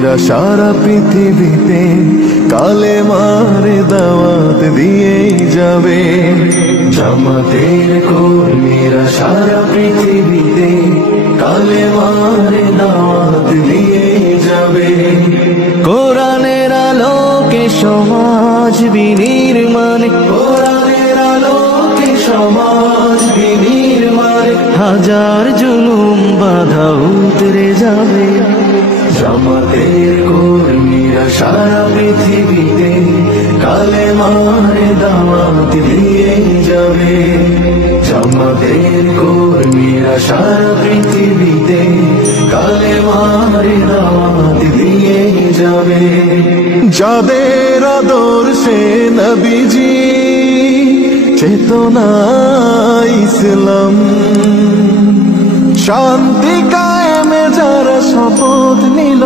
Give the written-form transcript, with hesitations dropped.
কর্মীরা সারা পৃথিবীতে কালেমার দাওয়াত দিয়েই যাবে। জামাতের কর্মীরা সারা পৃথিবীতে কালেমার দাওয়াত দিয়েই যাবে। কোরআনের আলোকে সমাজ বিনির্মাণ, কোরআনের আলোকে সমাজ বিনির্মাণ, হাজার জুলুম বাধা উতরে যাবে। জামাতের কর্মীরা সারা পৃথিবীতে কালেমার দাওয়াত দিয়ে যাবে। জামাতের কর্মীরা সারা পৃথিবীতে কালেমার দাওয়াত দিয়ে যাবে। যাদের আদর্শে নবীজি চেতনা ইসলাম, শান্তি কায়েমে যারা শপথ নিল,